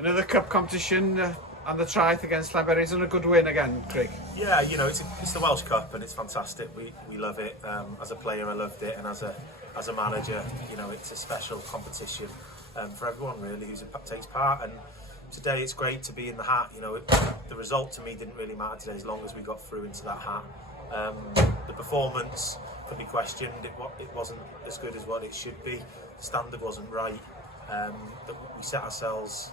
Another cup competition on the trieth against Llanberis, and a good win again, Craig. Yeah, you know, it's the Welsh Cup and it's fantastic. We love it. As a player, I loved it, and as a manager, you know, it's a special competition for everyone really who takes part. And today, it's great to be in the hat. You know, the result to me didn't really matter today as long as we got through into that hat. The performance can be questioned. It wasn't as good as what it should be. The standard wasn't right. We set ourselves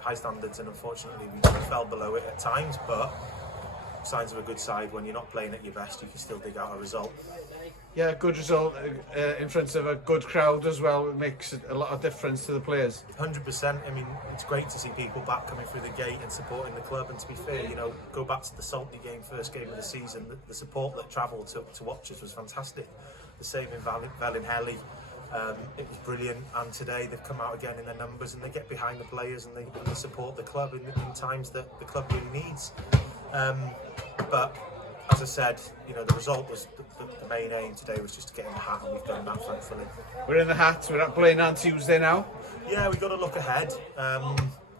high standards, and unfortunately we fell below it at times, but signs of a good side. When you're not playing at your best, you can still dig out a result. Yeah, good result in front of a good crowd as well. It makes a lot of difference to the players. 100%. I mean, it's great to see people back coming through the gate and supporting the club. And to be fair, you know, go back to the Salty game, first game of the season. The support that travelled to watch us was fantastic. The same in Valinhelly. It was brilliant, and today they've come out again in their numbers, and they get behind the players, and they support the club in times that the club really needs. But as I said, you know, the result was the main aim today was just to get in the hat, and we've done that thankfully. We're in the hat. We're at Blaine on Tuesday now. Yeah, we've got to look ahead.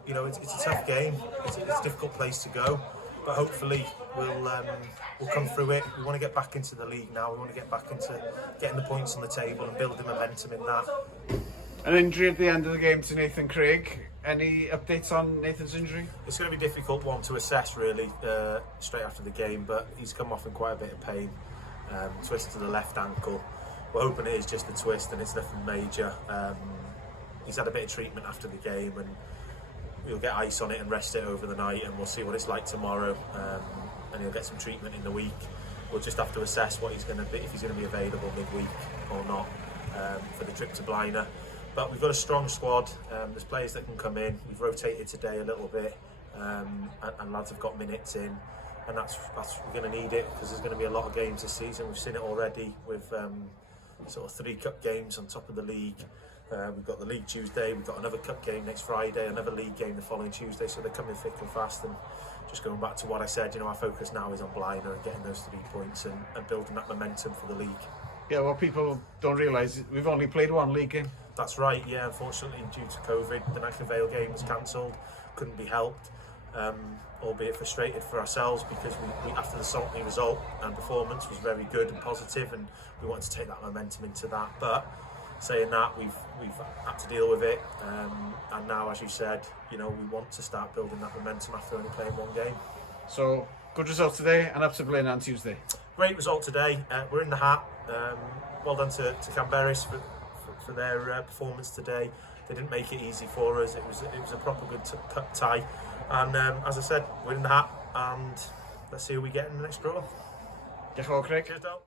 You know, it's a tough game. It's a difficult place to go, but hopefully we'll come through it. We want to get back into the league now. We want to get back into getting the points on the table and building momentum in that. An injury at the end of the game to Nathan Craig. Any updates on Nathan's injury? It's going to be a difficult one to assess really straight after the game, but he's come off in quite a bit of pain. Twist to the left ankle. We're hoping it is just a twist and it's nothing major. He's had a bit of treatment after the game, and we'll get ice on it and rest it over the night, and we'll see what it's like tomorrow. And he'll get some treatment in the week. We'll just have to assess what he's going to be, if he's going to be available midweek or not for the trip to Blaina. But we've got a strong squad. There's players that can come in. We've rotated today a little bit, and lads have got minutes in, and that's we're going to need it, because there's going to be a lot of games this season. We've seen it already with sort of 3 cup games on top of the league. We've got the league Tuesday, we've got another cup game next Friday, another league game the following Tuesday, so they're coming thick and fast. And just going back to what I said, you know, our focus now is on Blaina and getting those 3 points and building that momentum for the league. Yeah, well, people don't realise we've only played 1 league game. That's right, yeah, unfortunately due to COVID, the Knwpan Cymru game was cancelled, couldn't be helped, albeit frustrated for ourselves, because we after the Salty result and performance was very good and positive, and we wanted to take that momentum into that. But saying that, we've had to deal with it, and now, as you said, you know, we want to start building that momentum after only playing 1 game. So, good result today, and up to Blaine on Tuesday. Great result today. We're in the hat. Well done to Llanberis for their performance today. They didn't make it easy for us. It was a proper good cup tie, and as I said, we're in the hat, and let's see who we get in the next draw. Diolch yn fawr, Craig. Cheers, Dal.